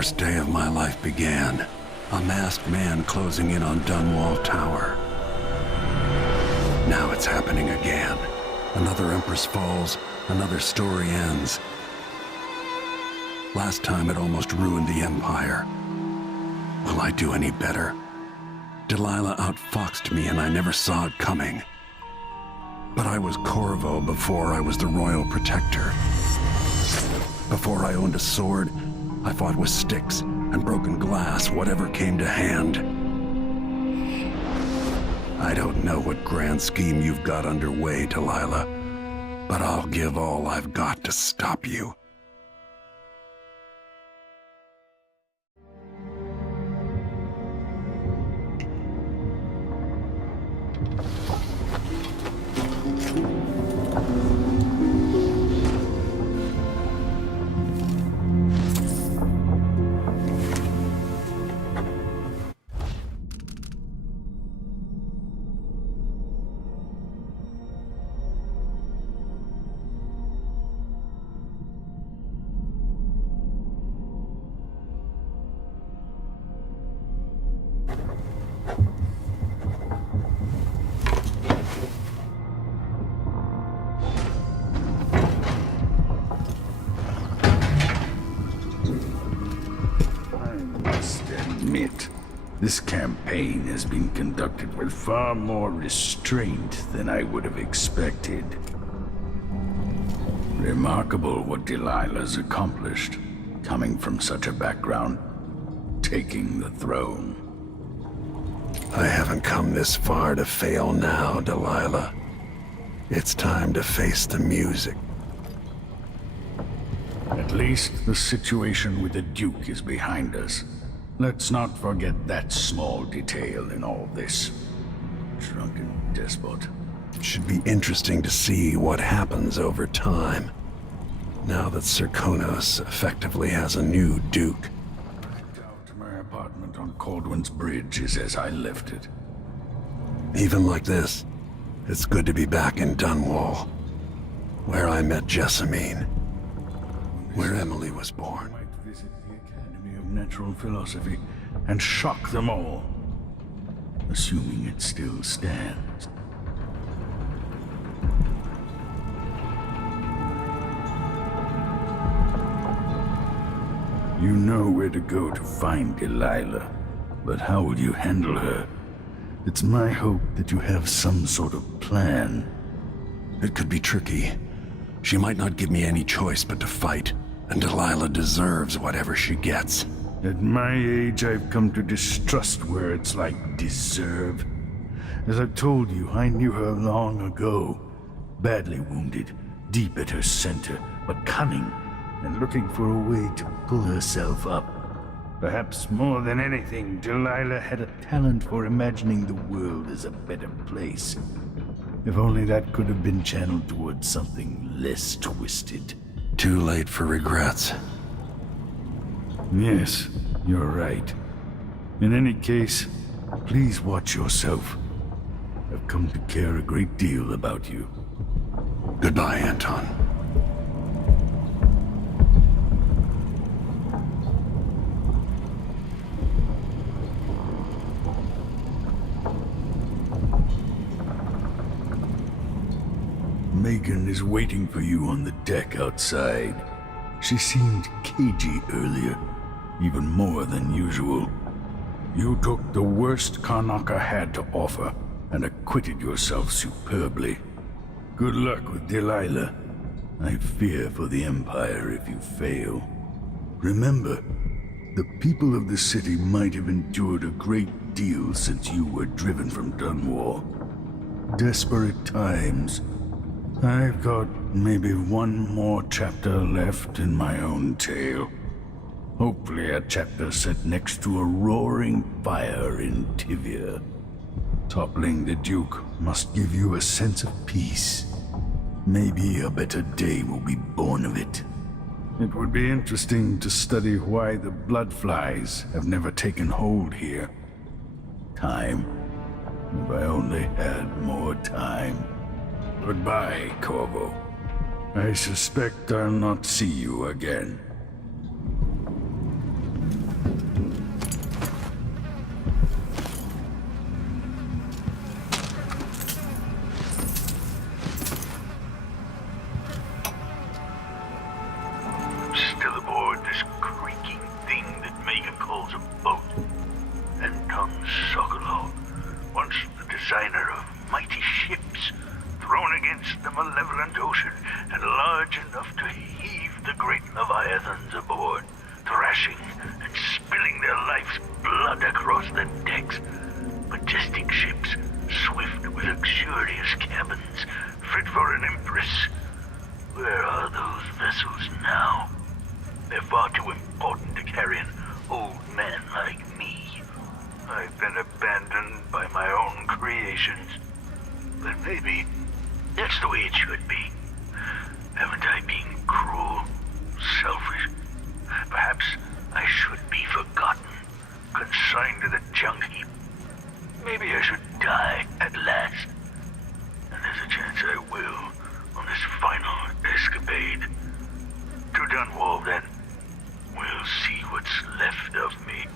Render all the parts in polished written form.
worst day of my life began. A masked man closing in on Dunwall Tower. Now it's happening again. Another Empress falls, another story ends. Last time it almost ruined the Empire. Will I do any better? Delilah outfoxed me and I never saw it coming. But I was Corvo before I was the Royal Protector. Before I owned a sword, I fought with sticks and broken glass, whatever came to hand. I don't know what grand scheme you've got underway, Delilah, but I'll give all I've got to stop you. This campaign has been conducted with far more restraint than I would have expected. Remarkable what Delilah's accomplished, coming from such a background, taking the throne. I haven't come this far to fail now, Delilah. It's time to face the music. At least the situation with the Duke is behind us. Let's not forget that small detail in all this. Drunken despot. It should be interesting to see what happens over time. Now that Serkonos effectively has a new Duke. I doubt my apartment on Caldwin's Bridge is as I left it. Even like this, it's good to be back in Dunwall, where I met Jessamine, where Emily was born. Natural philosophy and shock them all, assuming it still stands. You know where to go to find Delilah, but how will you handle her? It's my hope that you have some sort of plan. It could be tricky. She might not give me any choice but to fight, and Delilah deserves whatever she gets. At my age, I've come to distrust words like deserve. As I've told you, I knew her long ago. Badly wounded, deep at her center, but cunning, and looking for a way to pull herself up. Perhaps more than anything, Delilah had a talent for imagining the world as a better place. If only that could have been channeled towards something less twisted. Too late for regrets. Yes, you're right. In any case, please watch yourself. I've come to care a great deal about you. Goodbye, Anton. Megan is waiting for you on the deck outside. She seemed cagey earlier. Even more than usual. You took the worst Karnaca had to offer, and acquitted yourself superbly. Good luck with Delilah. I fear for the Empire if you fail. Remember, the people of the city might have endured a great deal since you were driven from Dunwall. Desperate times. I've got maybe one more chapter left in my own tale. Hopefully a chapter set next to a roaring fire in Tivia. Toppling the Duke must give you a sense of peace. Maybe a better day will be born of it. It would be interesting to study why the bloodflies have never taken hold here. Time. If I only had more time. Goodbye, Corvo. I suspect I'll not see you again. designer of mighty ships, thrown against the malevolent ocean and large enough to heave the great leviathans aboard, thrashing and spilling their life's blood across the decks. Majestic ships, swift with luxurious cabins, fit for an empress. Where are those vessels now? They're far too important to carry an old man like me. I've been abandoned by my own creations. But maybe that's the way it should be. Haven't I been cruel, selfish? Perhaps I should be forgotten, consigned to the junk heap. Maybe I should die at last. And there's a chance I will on this final escapade. To Dunwall, then. We'll see what's left of me.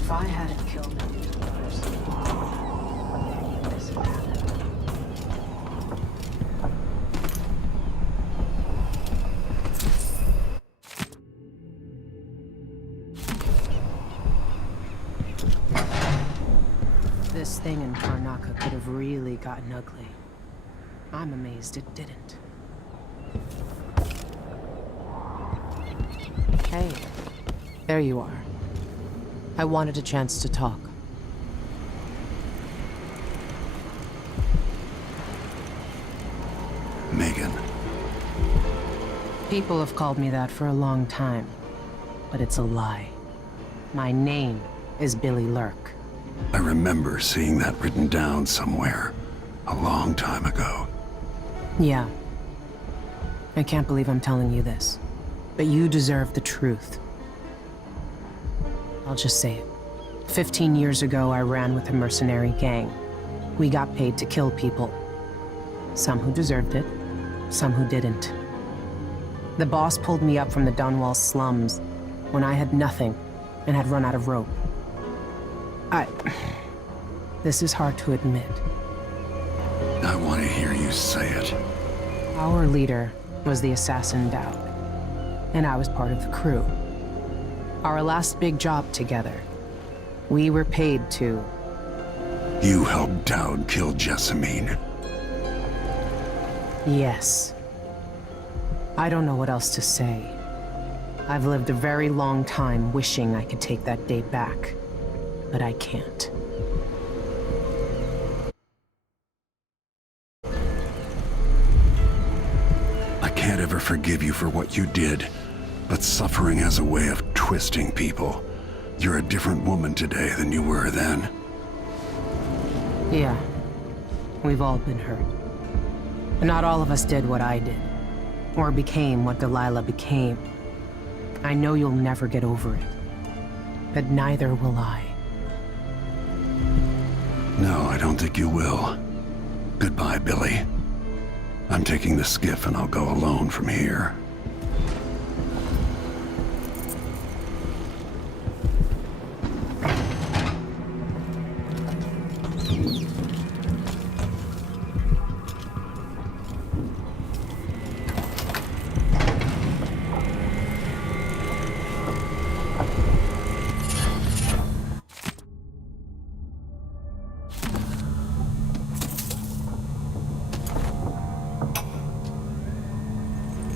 If I hadn't killed him, this had happened. This thing in Karnaca could have really gotten ugly. I'm amazed it didn't. Hey, there you are. I wanted a chance to talk. Megan. People have called me that for a long time, but it's a lie. My name is Billy Lurk. I remember seeing that written down somewhere a long time ago. Yeah. I can't believe I'm telling you this, but you deserve the truth. I'll just say it. 15 years ago, I ran with a mercenary gang. We got paid to kill people. Some who deserved it, some who didn't. The boss pulled me up from the Dunwall slums when I had nothing and had run out of rope. This is hard to admit. I want to hear you say it. Our leader was the assassin Dowd, and I was part of the crew. Our last big job together, we were paid to... You helped Dowd kill Jessamine. Yes. I don't know what else to say. I've lived a very long time wishing I could take that day back, but I can't. I can't ever forgive you for what you did, but suffering has a way of twisting people. You're a different woman today than you were then. Yeah. We've all been hurt. But not all of us did what I did, or became what Delilah became. I know you'll never get over it, but neither will I. No, I don't think you will. Goodbye, Billy. I'm taking the skiff and I'll go alone from here.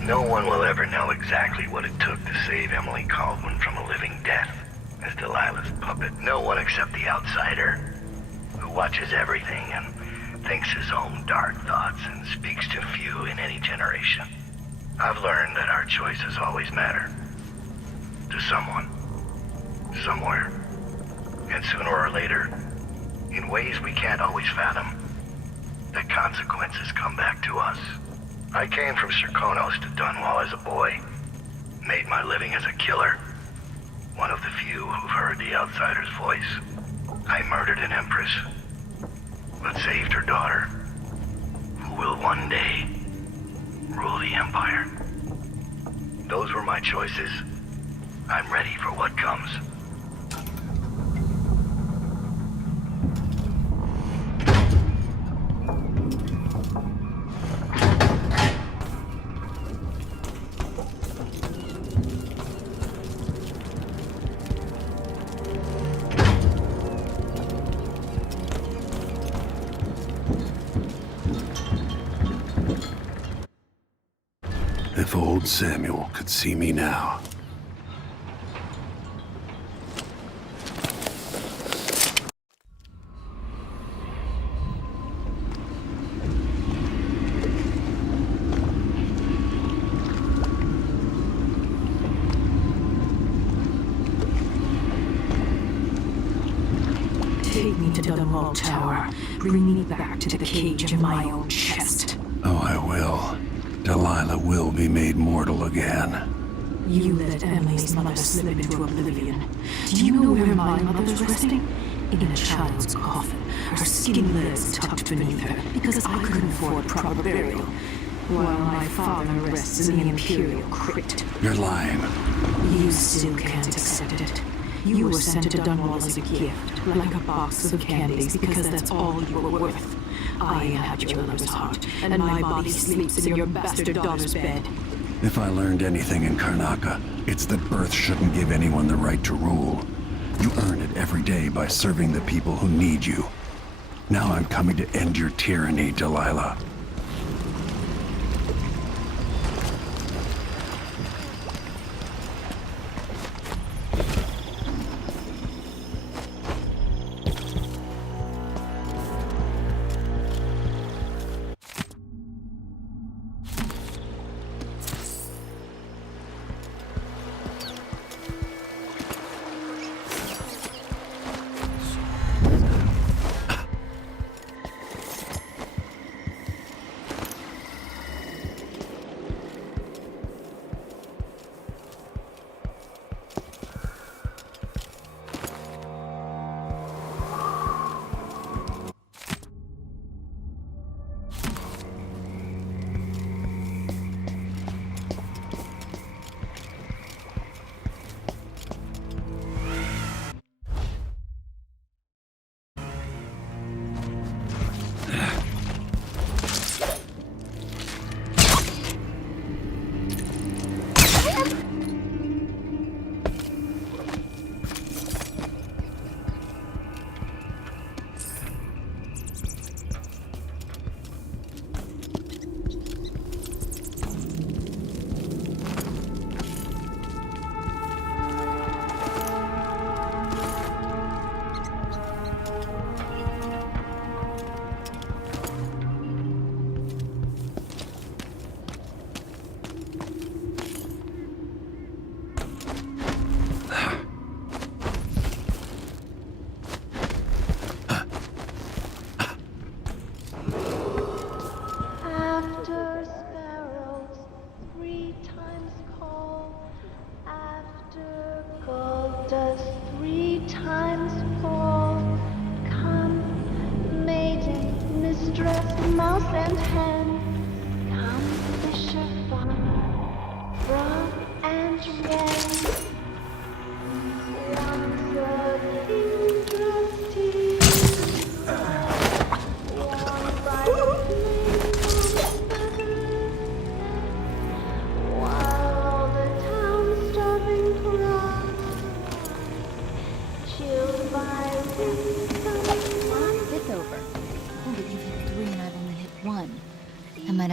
No one will ever know exactly what it took to save Emily Caldwin from a living death as Delilah's puppet. No one except the outsider, who watches everything and thinks his own dark thoughts and speaks to few in any generation. I've learned that our choices always matter. To someone. Somewhere. And sooner or later, in ways we can't always fathom, the consequences come back to us. I came from Serkonos to Dunwall as a boy. Made my living as a killer. One of the few who've heard the outsider's voice. I murdered an Empress, but saved her daughter, who will one day rule the Empire. Those were my choices. I'm ready for what comes. If old Samuel could see me now. Take me to the Dunwall Tower. Bring me back to the cage in my own chest. Oh, I will. Delilah will be made mortal again. You let Emily's mother slip into oblivion. Do you know where my mother's resting? In a child's coffin, her skinny legs tucked beneath her, because I couldn't afford proper burial, while my father rests in the Imperial crypt. You're lying. You still can't accept it. You were sent to Dunwall as a gift, like a box of candies, because that's all you were worth. I inhabit your lover's heart, and my body sleeps in your bastard daughter's bed. If I learned anything in Karnaca, it's that birth shouldn't give anyone the right to rule. You earn it every day by serving the people who need you. Now I'm coming to end your tyranny, Delilah.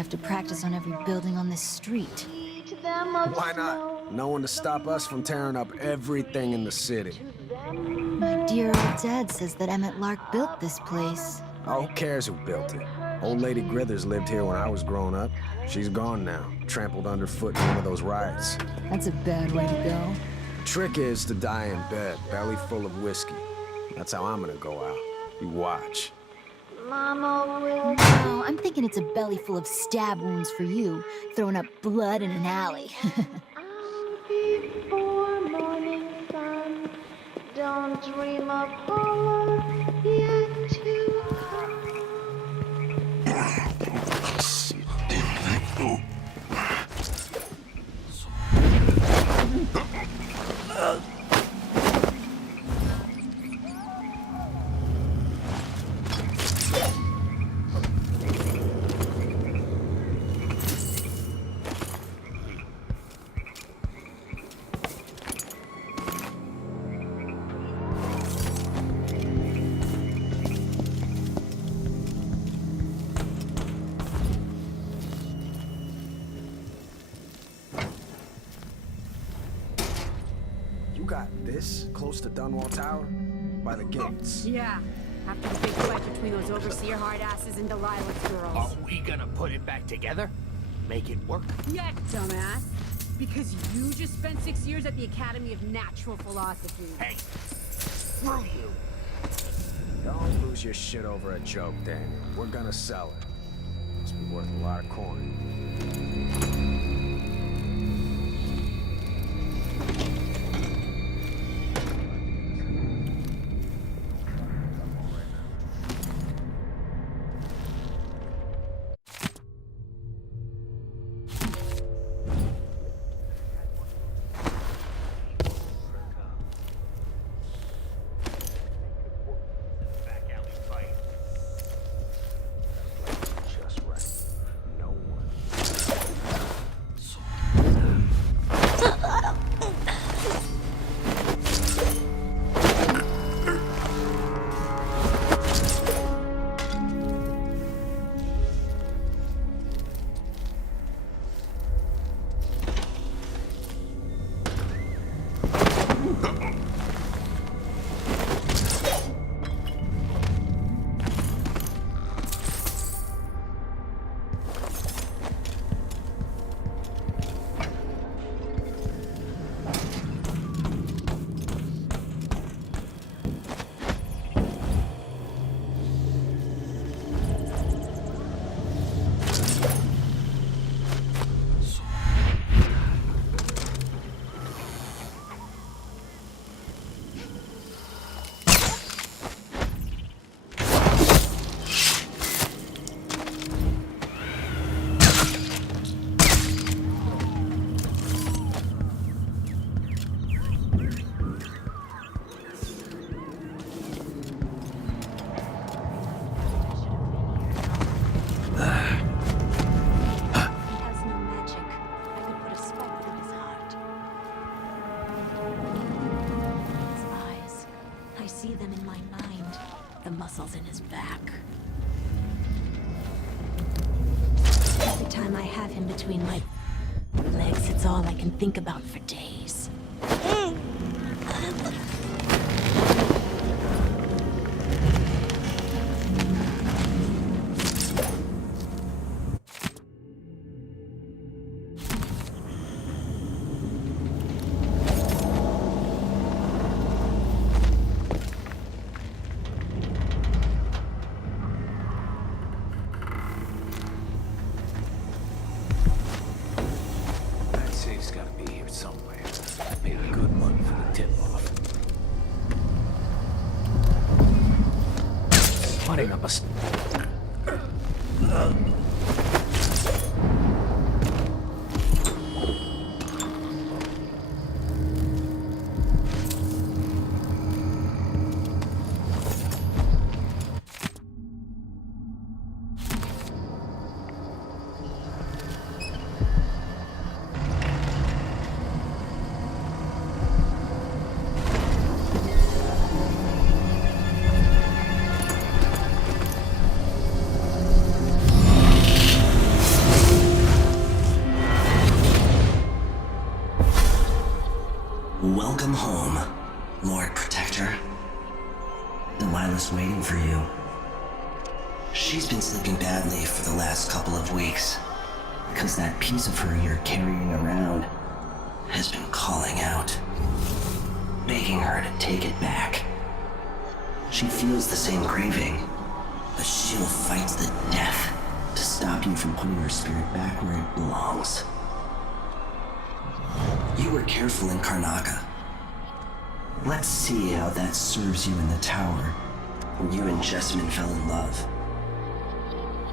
To practice on every building on this street. Why not? No one to stop us from tearing up everything in the city. My dear old dad says that Emmett Lark built this place. Oh, who cares who built it? Old Lady Grithers lived here when I was growing up. She's gone now, trampled underfoot in one of those riots. That's a bad way to go. The trick is to die in bed, belly full of whiskey. That's how I'm gonna go out. You watch. Mama will. No, I'm thinking it's a belly full of stab wounds for you, throwing up blood in an alley. Before morning sun, don't dream of horror yet to come. Got this close to Dunwall Tower? By the gates. Yeah. After the big fight between those overseer hard-asses and Delilah's girls. Are we gonna put it back together? Make it work? Yeah, dumbass. Because you just spent 6 years at the Academy of Natural Philosophy. Hey, screw you. Don't lose your shit over a joke, Daniel. We're gonna sell it. Must be worth a lot of coin. In his back. Every time I have him between my legs, it's all I can think about for days. Welcome home, Lord Protector. Delilah's waiting for you. She's been sleeping badly for the last couple of weeks, because that piece of her you're carrying around has been calling out, begging her to take it back. She feels the same craving, but she'll fight the death to you from putting your spirit back where it belongs. You were careful in Karnaca. Let's see how that serves you in the tower, where you and Jessamine fell in love.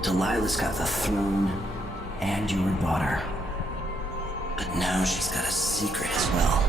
Delilah's got the throne and your daughter. But now she's got a secret as well.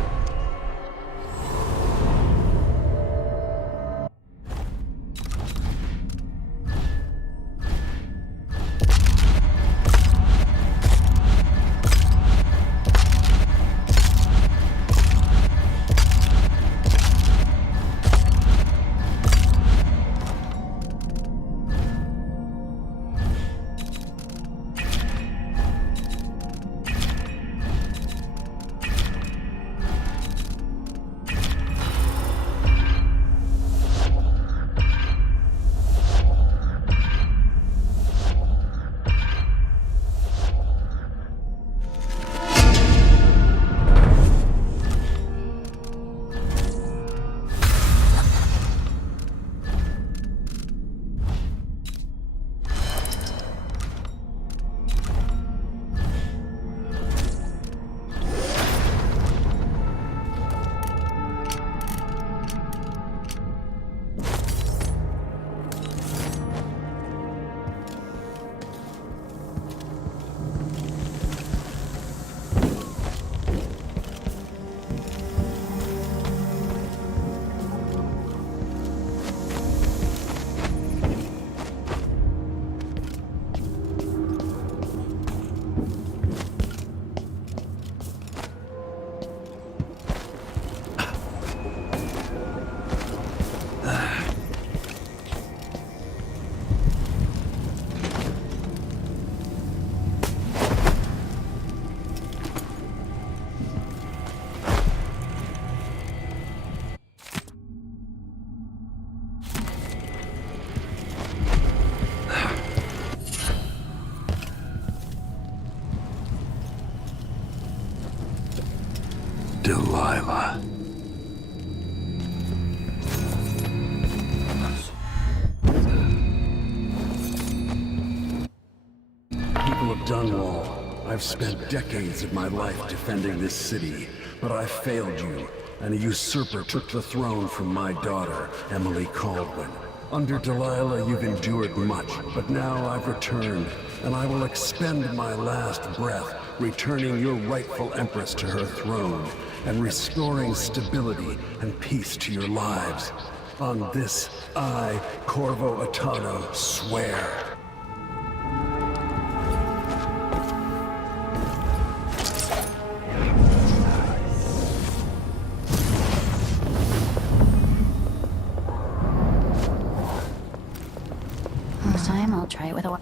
Delilah. People of Dunwall, I've spent decades of my life defending this city, but I failed you, and a usurper took the throne from my daughter, Emily Caldwin. Under Delilah, you've endured much, but now I've returned, and I will expend my last breath, returning your rightful Empress to her throne, and restoring stability and peace to your lives. On this, I, Corvo Atano, swear. This time I'll try it with a...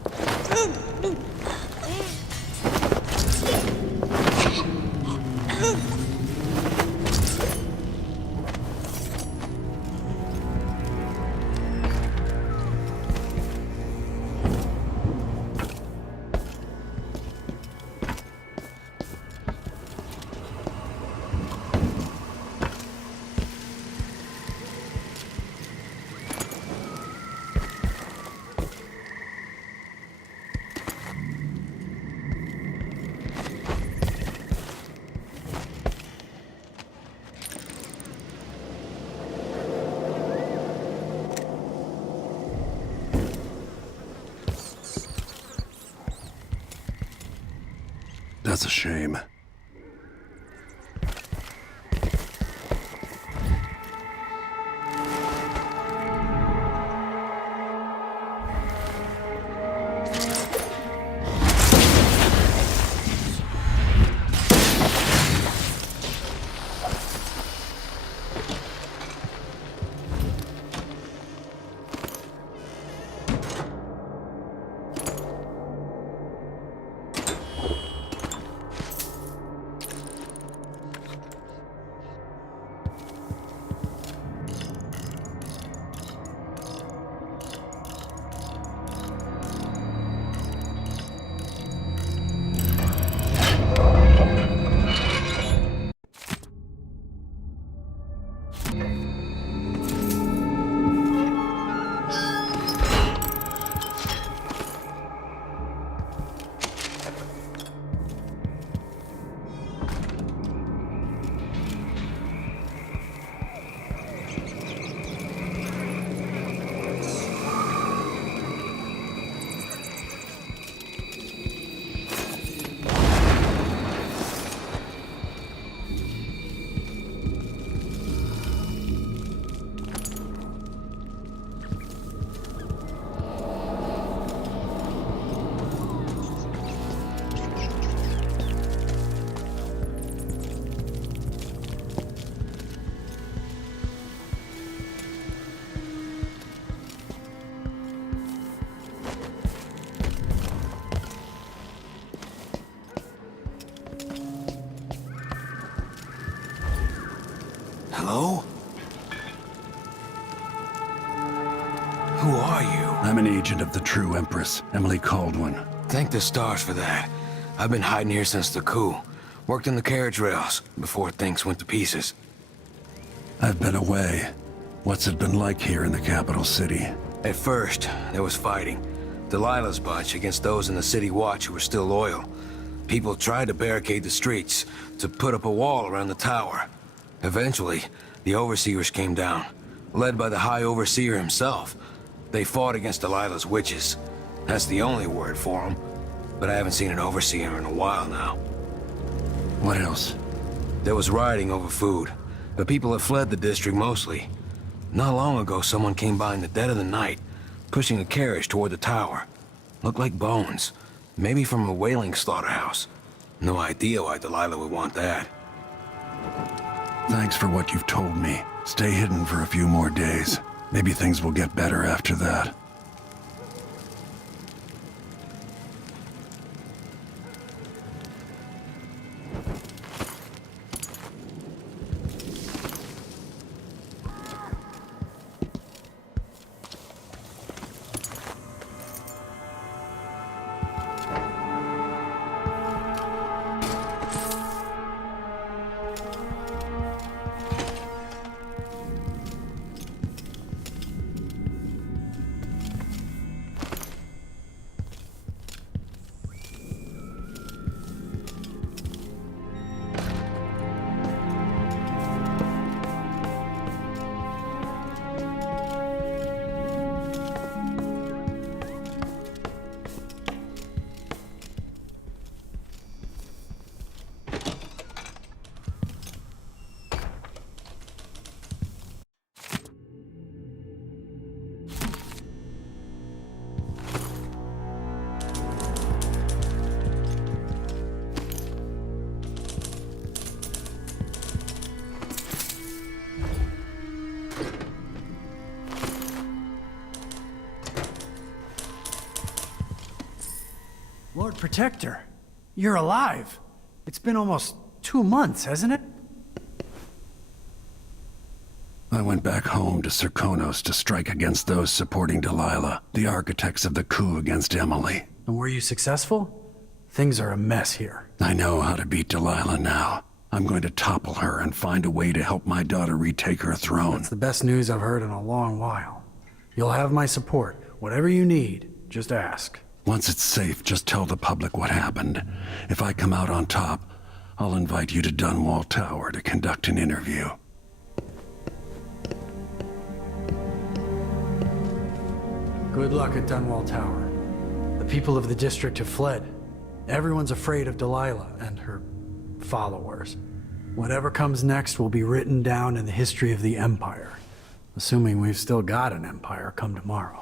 That's a shame. Hello? Who are you? I'm an agent of the true Empress, Emily Caldwin. Thank the stars for that. I've been hiding here since the coup. Worked in the carriage rails before things went to pieces. I've been away. What's it been like here in the capital city? At first, there was fighting. Delilah's bunch against those in the city watch who were still loyal. People tried to barricade the streets, to put up a wall around the tower. Eventually, the overseers came down, led by the High Overseer himself. They fought against Delilah's witches. That's the only word for them. But I haven't seen an overseer in a while now. What else? There was rioting over food, but people have fled the district mostly. Not long ago, someone came by in the dead of the night, pushing a carriage toward the tower. Looked like bones, maybe from a whaling slaughterhouse. No idea why Delilah would want that. Thanks for what you've told me. Stay hidden for a few more days. Maybe things will get better after that. Lord Protector, you're alive. It's been almost 2 months, hasn't it? I went back home to Serkonos to strike against those supporting Delilah, the architects of the coup against Emily. And were you successful? Things are a mess here. I know how to beat Delilah now. I'm going to topple her and find a way to help my daughter retake her throne. That's the best news I've heard in a long while. You'll have my support. Whatever you need, just ask. Once it's safe, just tell the public what happened. If I come out on top, I'll invite you to Dunwall Tower to conduct an interview. Good luck at Dunwall Tower. The people of the district have fled. Everyone's afraid of Delilah and her followers. Whatever comes next will be written down in the history of the Empire. Assuming we've still got an empire come tomorrow.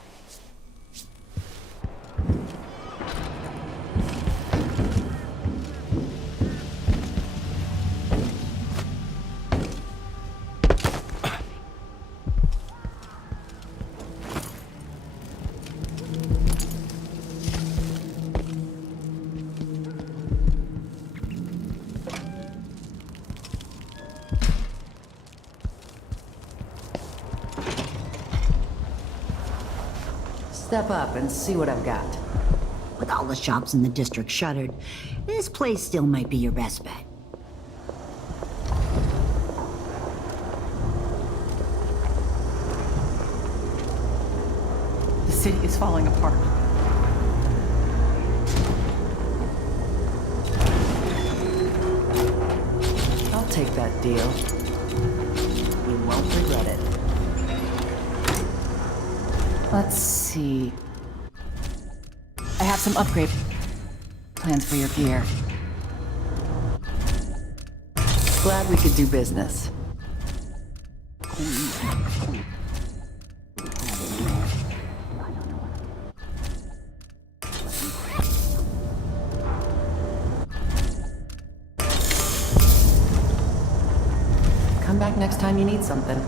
Step up and see what I've got. With all the shops in the district shuttered, this place still might be your best bet. The city is falling apart. I'll take that deal. You won't regret it. Let's see. I have some upgrade plans for your gear. Glad we could do business. Come back next time you need something.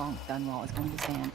long Dunwall is going to stand.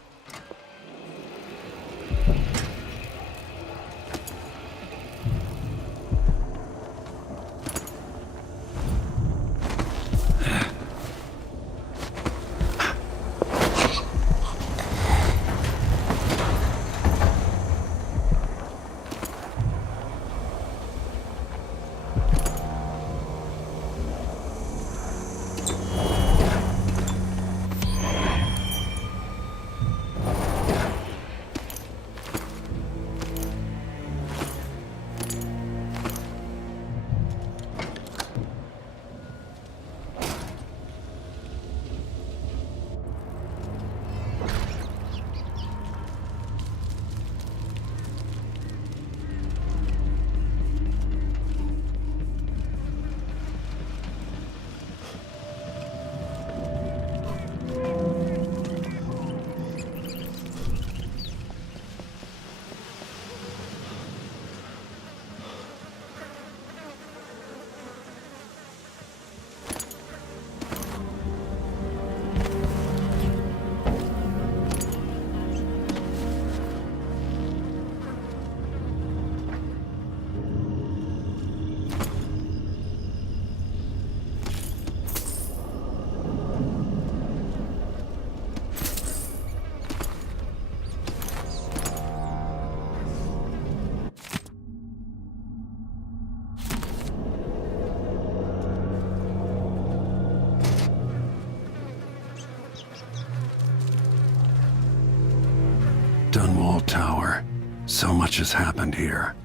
Dunwall Tower. So much has happened here.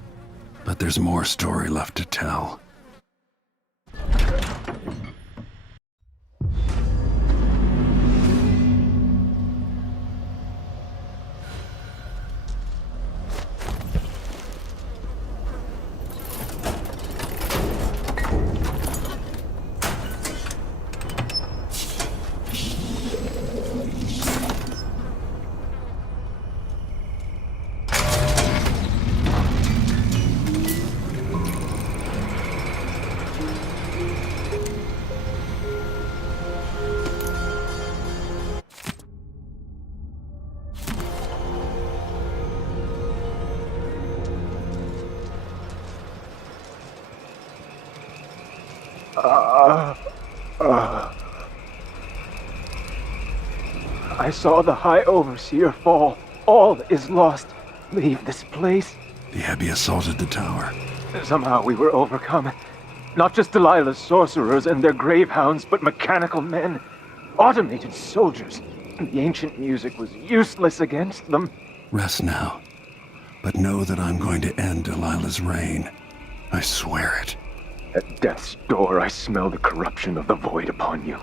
But there's more story left to tell. I saw the High Overseer fall. All is lost. Leave this place. The Abbey assaulted the tower. Somehow we were overcome. Not just Delilah's sorcerers and their gravehounds, but mechanical men. Automated soldiers. The ancient music was useless against them. Rest now. But know that I'm going to end Delilah's reign. I swear it. At death's door, I smell the corruption of the void upon you.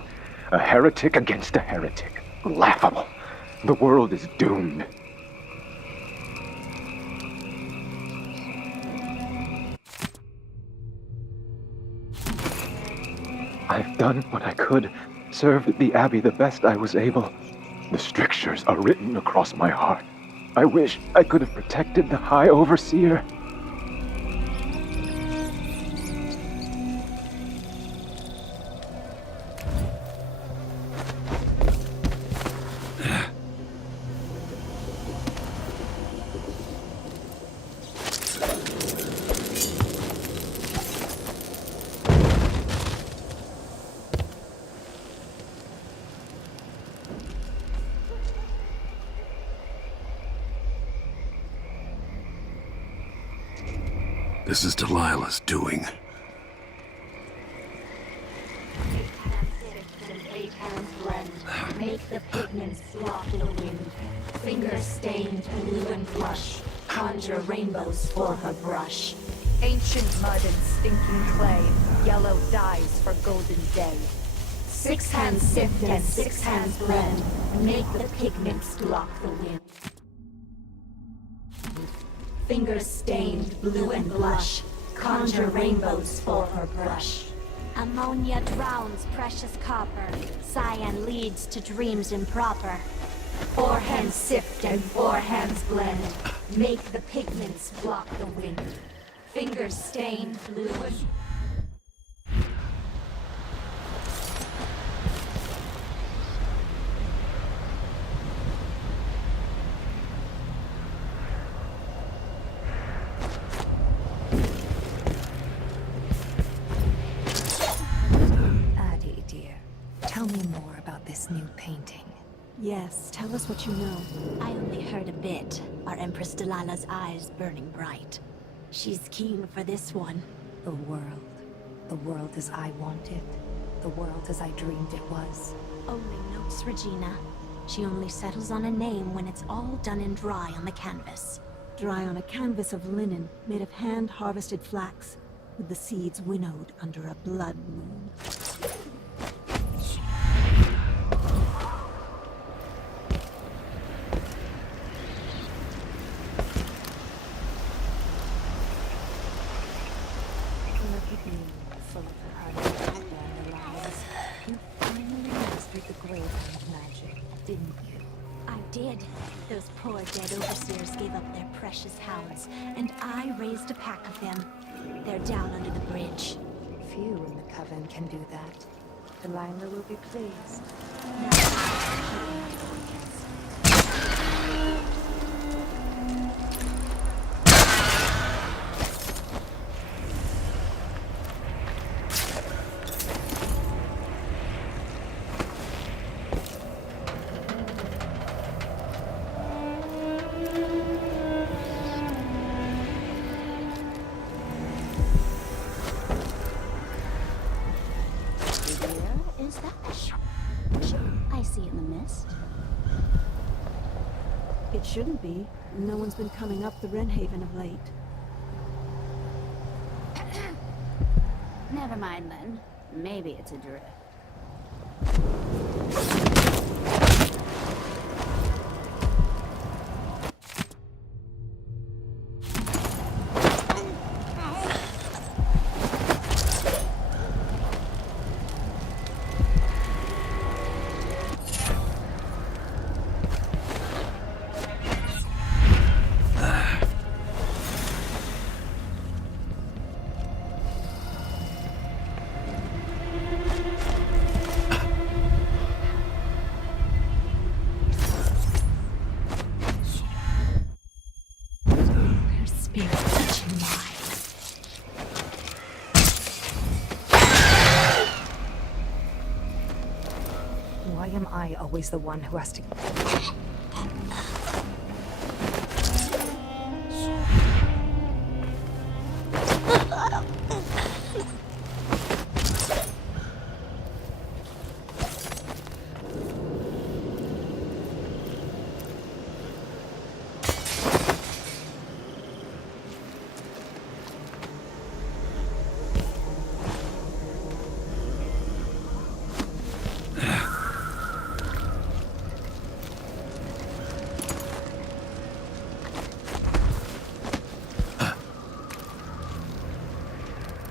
A heretic against a heretic. Laughable. The world is doomed. I've done what I could, served the Abbey the best I was able. The strictures are written across my heart. I wish I could have protected the High Overseer. This is Delilah's doing. Make the pigments flock in the wind. Fingers stained blue and blush. Conjure rainbows for her brush. Ancient mud and stinking clay. Yellow dyes for golden day. 6 hands sift and 6 hands blend. Make the pigments block the wind. Fingers stained blue and blush. Conjure rainbows for her brush. Ammonia drowns precious copper. Cyan leads to dreams improper. 4 hands sift and 4 hands blend. Make the pigments block the wind. Fingers stained blue and... this new painting? Yes, tell us what you know. I only heard a bit. Our Empress Delilah's eyes burning bright. She's keen for this one. The world. The world as I want it. The world as I dreamed it was. Only notes, Regina. She only settles on a name when it's all done and dry on the canvas. Dry on a canvas of linen made of hand-harvested flax, with the seeds winnowed under a blood moon. Look at me, full of the heart and the lies. You finally mastered the graveyard magic, didn't you? I did. Those poor dead overseers gave up their precious hounds, and I raised a pack of them. They're down under the bridge. Few in the Coven can do that. Delilah will be pleased. Is that a I see it in the mist. It shouldn't be. No one's been coming up the Wrenhaven of late. Never mind then. Maybe it's a drift. Why am I always the one who has to...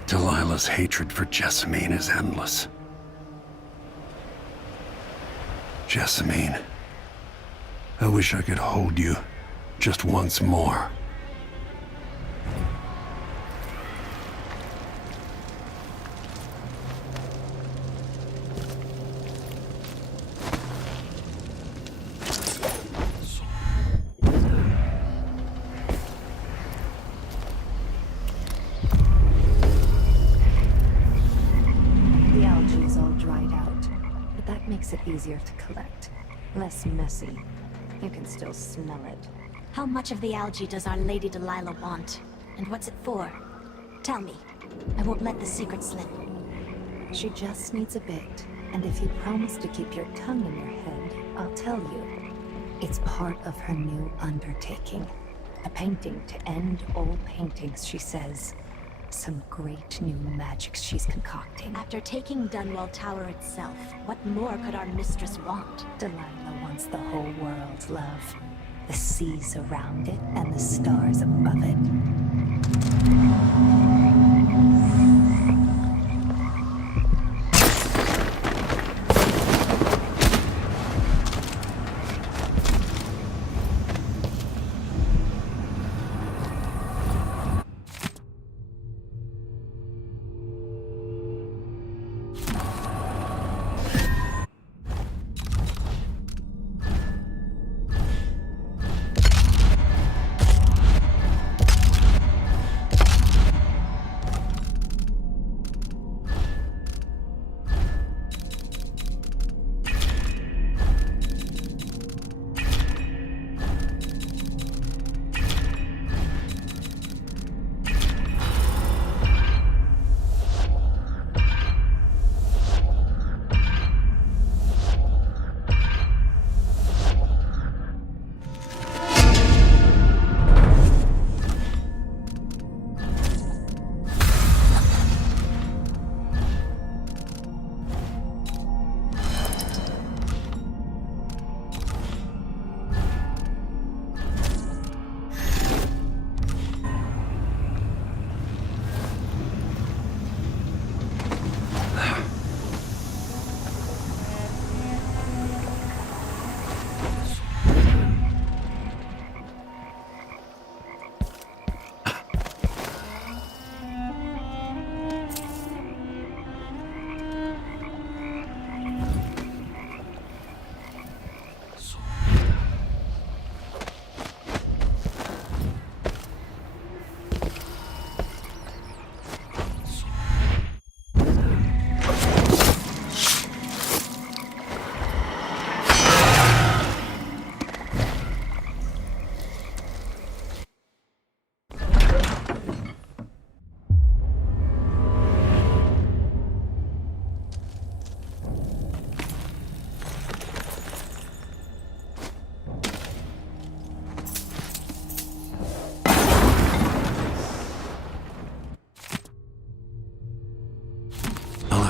Delilah's hatred for Jessamine is endless. Jessamine, I wish I could hold you just once more. Makes it easier to collect. Less messy. You can still smell it. How much of the algae does Our Lady Delilah want? And what's it for? Tell me. I won't let the secret slip. She just needs a bit. And if you promise to keep your tongue in your head, I'll tell you. It's part of her new undertaking. A painting to end old paintings, she says. Some great new magics she's concocting. After taking Dunwall Tower itself, what more could our mistress want? Delilah wants the whole world's love. The seas around it and the stars above it.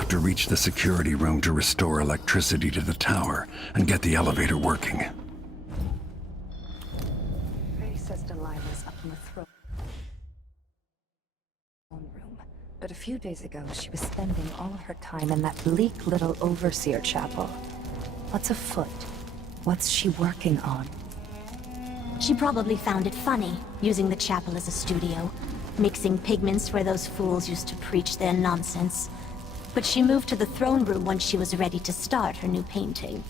have to reach the security room to restore electricity to the tower and get the elevator working. Faye says Delilah's up in the throne room. But a few days ago, she was spending all of her time in that bleak little overseer chapel. What's afoot? What's she working on? She probably found it funny, using the chapel as a studio, mixing pigments where those fools used to preach their nonsense. But she moved to the throne room once she was ready to start her new painting.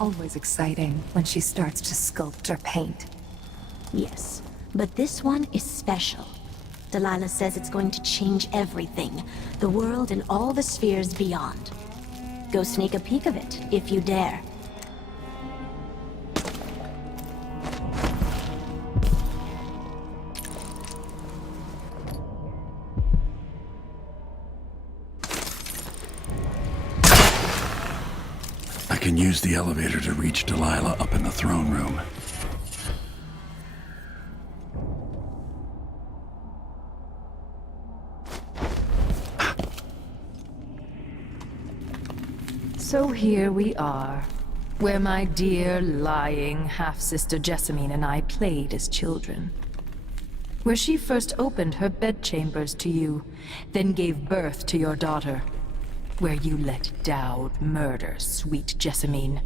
Always exciting when she starts to sculpt or paint. Yes, but this one is special. Delilah says it's going to change everything, the world and all the spheres beyond. Go sneak a peek of it, if you dare. I can use the elevator to reach Delilah up in the throne room. So here we are, where my dear, lying half-sister Jessamine and I played as children. Where she first opened her bedchambers to you, then gave birth to your daughter. Where you let Dowd murder sweet Jessamine.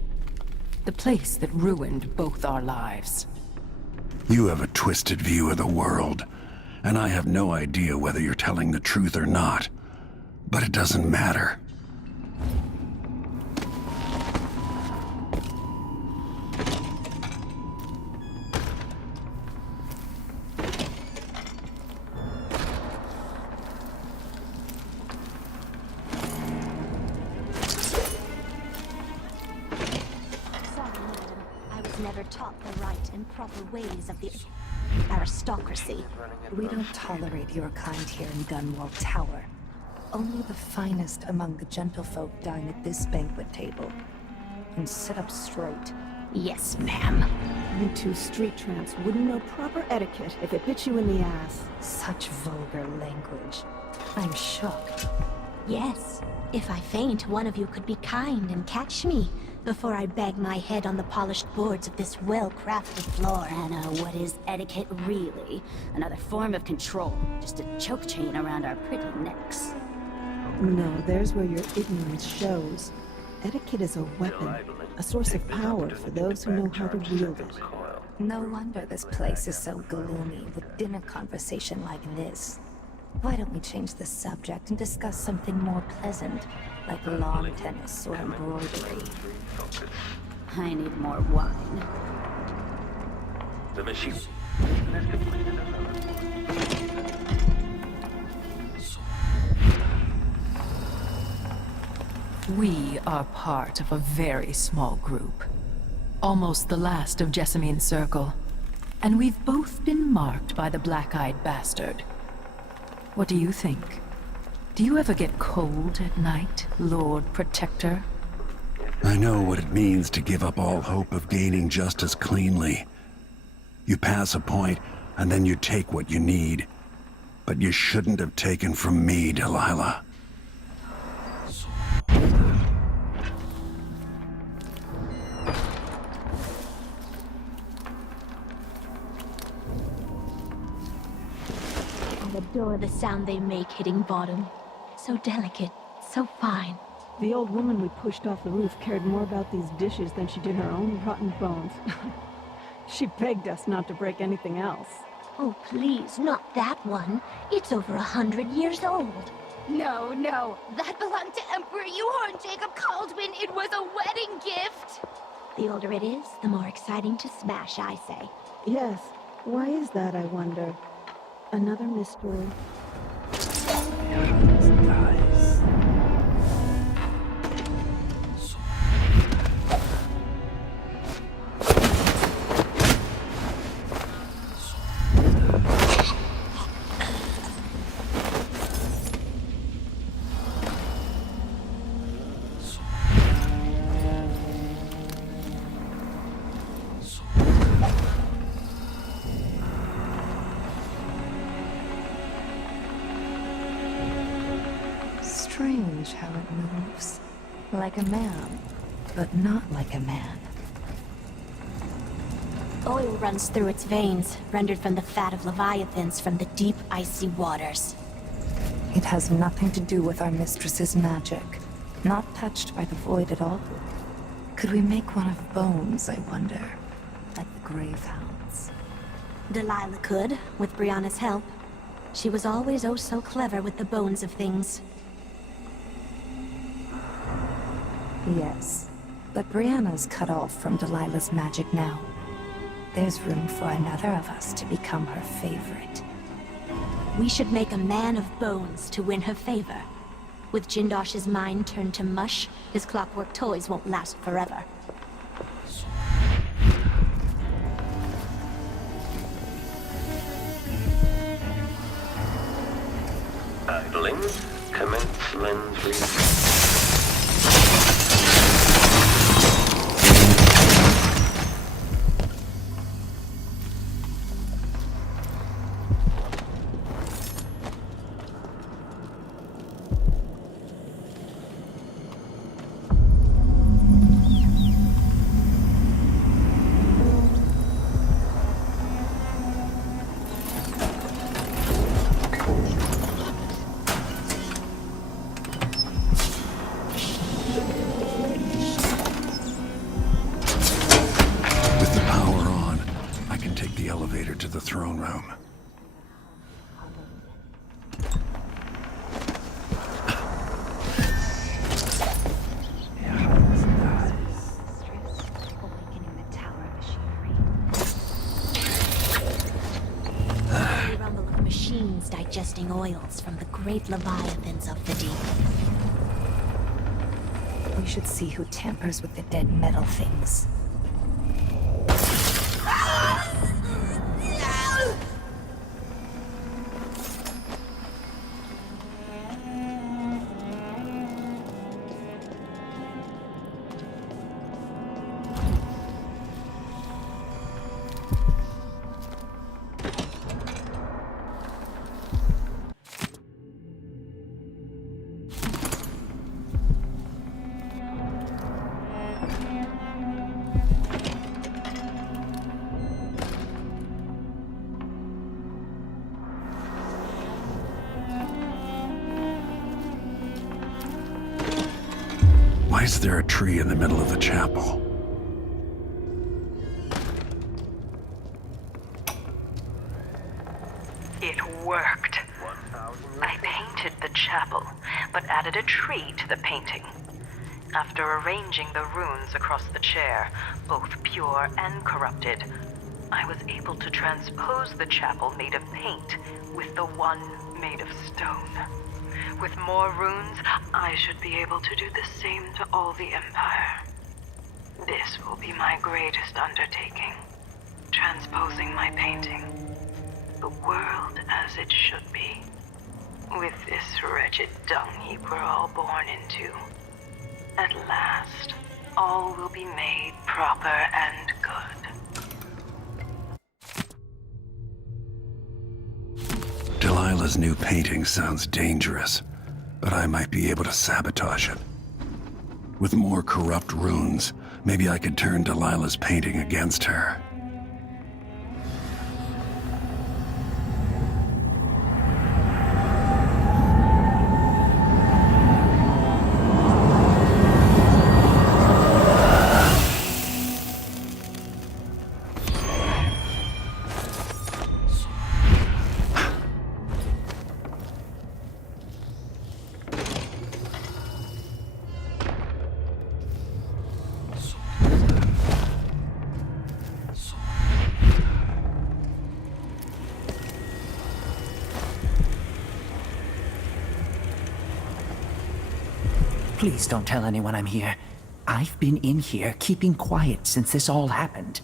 The place that ruined both our lives. You have a twisted view of the world, and I have no idea whether you're telling the truth or not. But it doesn't matter. Proper ways of the aristocracy. We don't tolerate your kind here in Dunwall Tower. Only the finest among the gentlefolk dine at this banquet table. And sit up straight. Yes, ma'am. You two street tramps wouldn't know proper etiquette if it bit you in the ass. Such vulgar language. I'm shocked. Yes. If I faint, one of you could be kind and catch me before I bang my head on the polished boards of this well-crafted floor. Anna, what is etiquette really? Another form of control. Just a choke chain around our pretty necks. No, there's where your ignorance shows. Etiquette is a weapon, a source of power for those who know how to wield it. No wonder this place is so gloomy with dinner conversation like this. Why don't we change the subject and discuss something more pleasant, like lawn tennis or embroidery? I need more wine. The machine. We are part of a very small group. Almost the last of Jessamine's circle. And we've both been marked by the black-eyed bastard. What do you think? Do you ever get cold at night, Lord Protector? I know what it means to give up all hope of gaining justice cleanly. You pass a point, and then you take what you need. But you shouldn't have taken from me, Delilah. Adore the sound they make hitting bottom. So delicate, so fine. The old woman we pushed off the roof cared more about these dishes than she did her own rotten bones. She begged us not to break anything else. Oh, please, not that one. It's over 100 years old. No, no. That belonged to Emperor Euhorn Jacob Caldwin. It was a wedding gift. The older it is, the more exciting to smash, I say. Yes. Why is that, I wonder? Another mystery. Strange how it moves. Like a man, but not like a man. Oil runs through its veins, rendered from the fat of leviathans from the deep, icy waters. It has nothing to do with our mistress's magic. Not touched by the void at all. Could we make one of bones, I wonder? Like the Gravehounds. Delilah could, with Brianna's help. She was always oh so clever with the bones of things. Yes, but Brianna's cut off from Delilah's magic now. There's room for another of us to become her favorite. We should make a man of bones to win her favor. With Jindosh's mind turned to mush, his clockwork toys won't last forever. Idling. Commence lens release. throne room. The rumble of machines digesting oils from the great leviathans of the deep. We should see who tampers with the dead metal things. Why is there a tree in the middle of the chapel? It worked. I painted the chapel, but added a tree to the painting. After arranging the runes across the chair, both pure and corrupted, I was able to transpose the chapel made of paint with the one made of stone. With more runes, I should be able to do the same to all the Empire. This will be my greatest undertaking, transposing my painting. The world as it should be. With this wretched dung heap we're all born into. At last, all will be made proper and good. Delilah's new painting sounds dangerous, but I might be able to sabotage it. With more corrupt runes, maybe I could turn Delilah's painting against her. Please don't tell anyone I'm here. I've been in here keeping quiet since this all happened.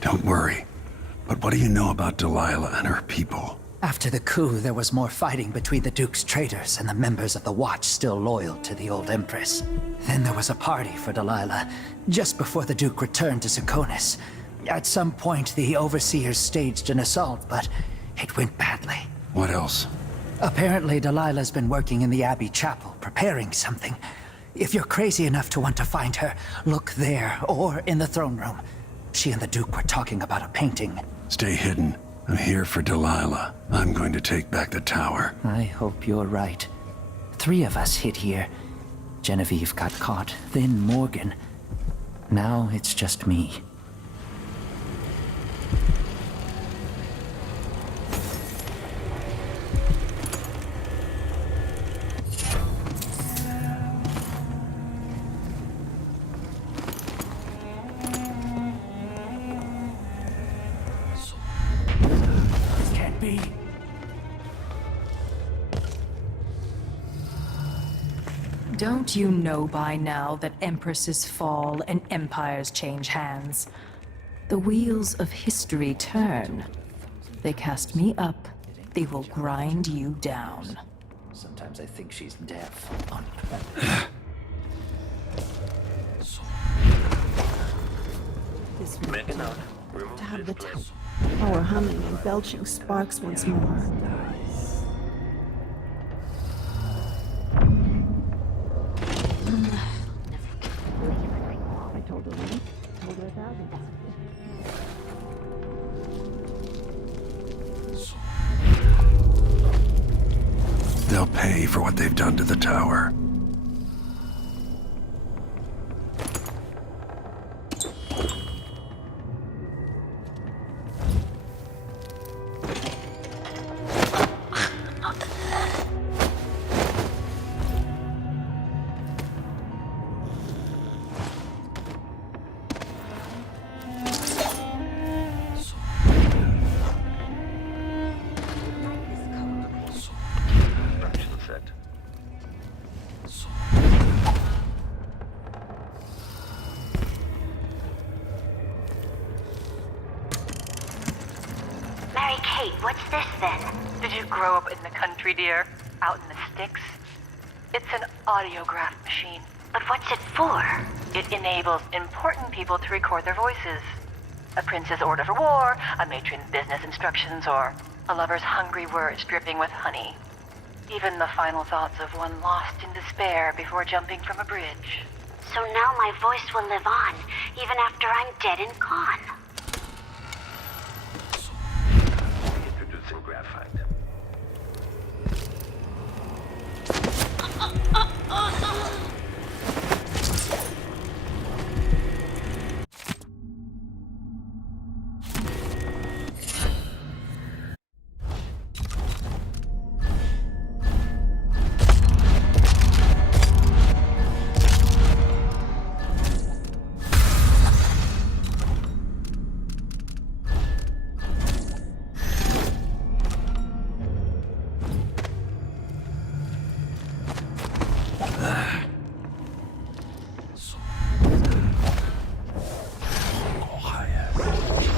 Don't worry. But what do you know about Delilah and her people? After the coup, there was more fighting between the Duke's traitors and the members of the Watch still loyal to the old Empress. Then there was a party for Delilah, just before the Duke returned to Serkonis. At some point, the Overseers staged an assault, but it went badly. What else? Apparently, Delilah's been working in the Abbey Chapel, preparing something. If you're crazy enough to want to find her, look there, or in the throne room. She and the Duke were talking about a painting. Stay hidden. I'm here for Delilah. I'm going to take back the tower. I hope you're right. 3 of us hid here. Genevieve got caught, then Morgan. Now it's just me. Can't be. Don't you know by now that empresses fall and empires change hands? The wheels of history turn. They cast me up, they will grind you down. Sometimes I think she's deaf. This Making out. to have the tower humming and belching sparks once more. I told her once. Told her 1,000 times. They'll pay for what they've done to the tower. What's this then? Did you grow up in the country, dear? Out in the sticks? It's an audiograph machine. But what's it for? It enables important people to record their voices. A prince's order for war, a matron's business instructions, or a lover's hungry words dripping with honey. Even the final thoughts of one lost in despair before jumping from a bridge. So now my voice will live on, even after I'm dead and gone. Introducing graphite.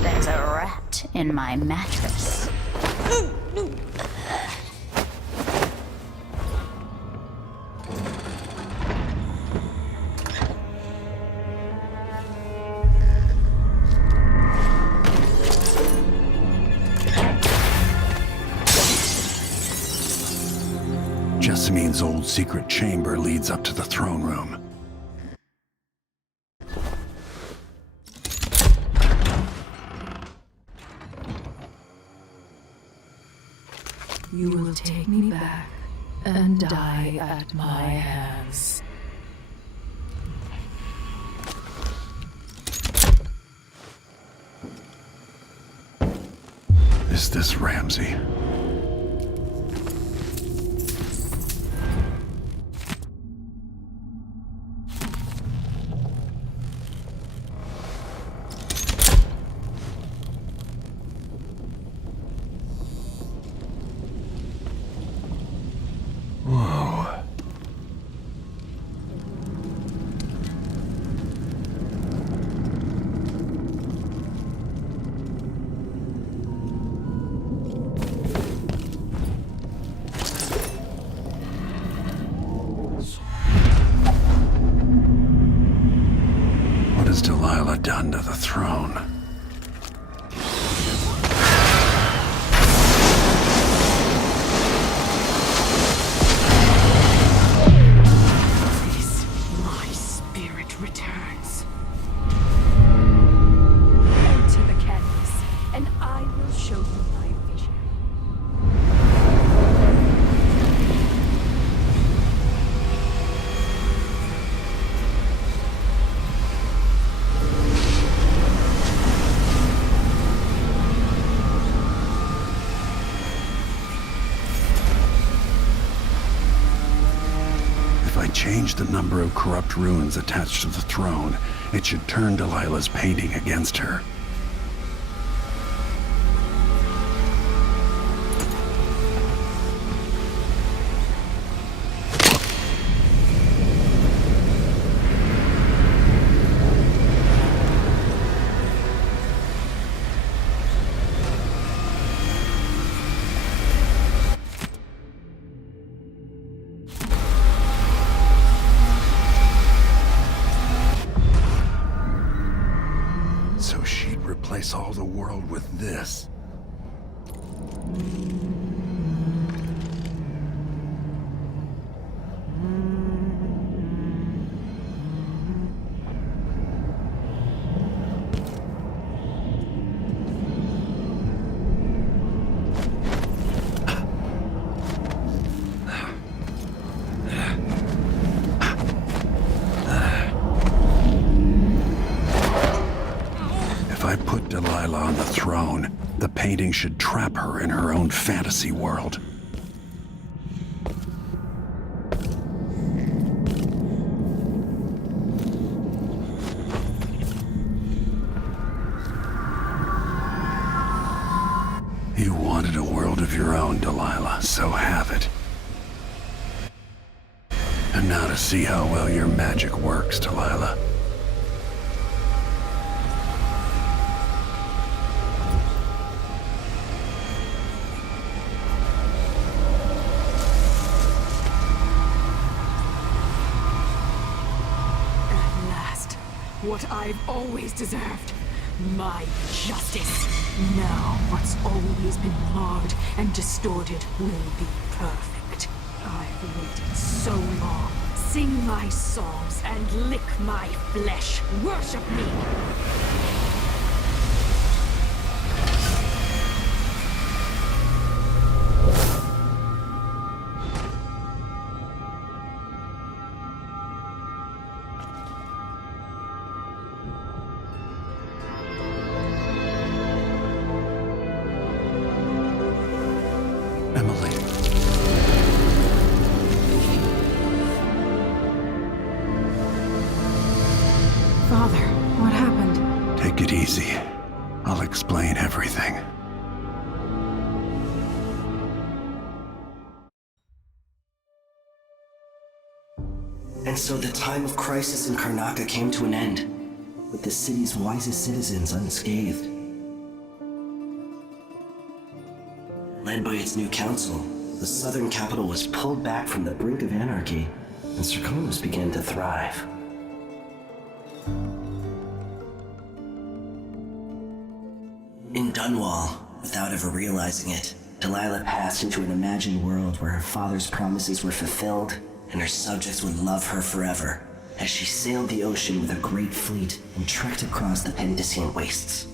There's a rat in my mattress. Jessamine's old secret chamber leads up to the throne room. You will take me back and die at my hands. Is this Ramsey? Whoa. What has Delilah done to the throne? change the number of corrupt runes attached to the throne, it should turn Delilah's painting against her. So she'd replace all the world with this. If I put Delilah on the throne, the painting should trap her in her own fantasy world. You wanted a world of your own, Delilah, so have it. And now to see how well your magic works, Delilah. What I've always deserved. My justice. Now what's always been marred and distorted will be perfect. I've waited so long. Sing my songs and lick my flesh. Worship me. Emily. Father, what happened? Take it easy. I'll explain everything. And so the time of crisis in Karnaca came to an end, with the city's wisest citizens unscathed. Led by its new council, the southern capital was pulled back from the brink of anarchy, and Serkonos began to thrive. In Dunwall, without ever realizing it, Delilah passed into an imagined world where her father's promises were fulfilled and her subjects would love her forever, as she sailed the ocean with a great fleet and trekked across the Pendician wastes.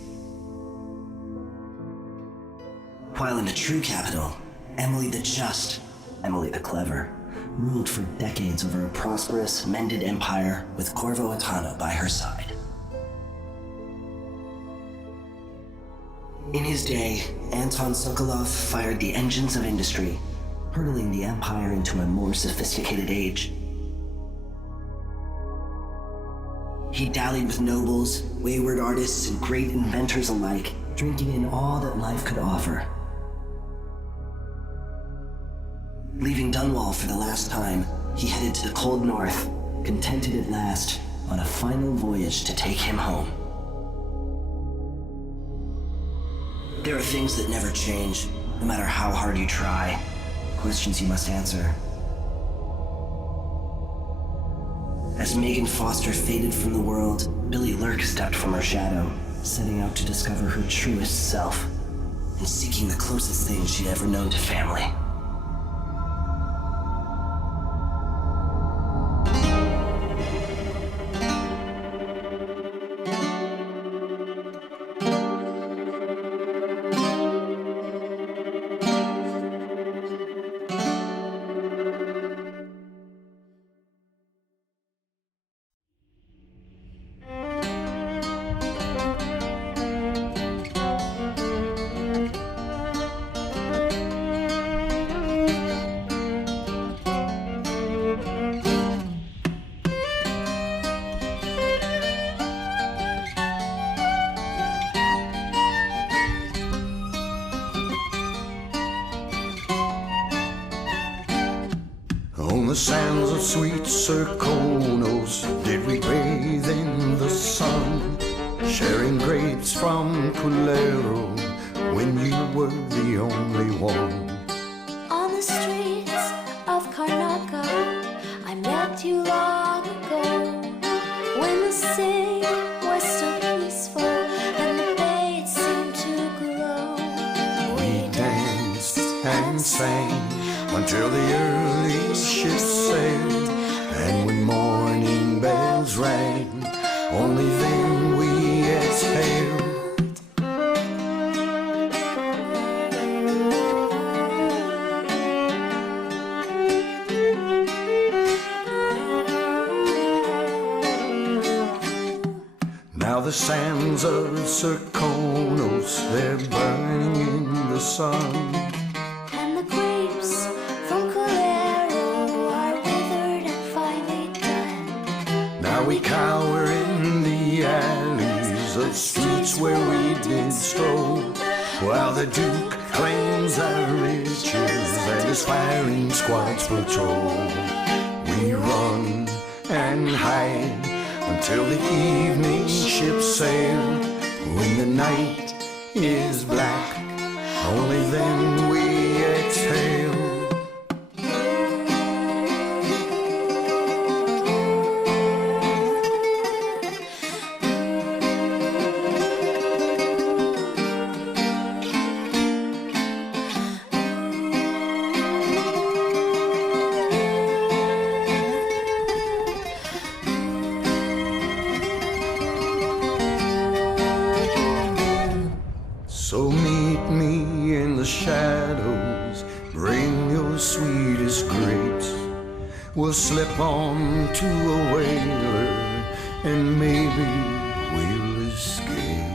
While in the true capital, Emily the Just, Emily the Clever, ruled for decades over a prosperous, mended empire with Corvo Atana by her side. In his day, Anton Sokolov fired the engines of industry, hurtling the empire into a more sophisticated age. He dallied with nobles, wayward artists, and great inventors alike, drinking in all that life could offer. Leaving Dunwall for the last time, he headed to the cold north, contented at last, on a final voyage to take him home. There are things that never change, no matter how hard you try. Questions you must answer. As Megan Foster faded from the world, Billy Lurk stepped from her shadow, setting out to discover her truest self, and seeking the closest thing she'd ever known to family. sands of sweet Serkonos did we bathe in the sun, sharing grapes from Culero when you were the only one. On the streets of Karnaca, I met you long ago, when the city was still peaceful and the bay seemed to glow. We danced and sang until the early ships sailed, and when morning bells rang, only then we exhaled. Now the sands of Serkonos, they're burning in the sun, And the grapes from Culero are withered and finally done. now we cower in the alleys of streets where we did stroll, while the Duke claims our riches and his firing squads patrol. We run and hide until the evening ships sail. When the night is black, only then we exhale. So meet me in the shadows, bring your sweetest grapes. We'll slip on to a whaler, and maybe we'll escape.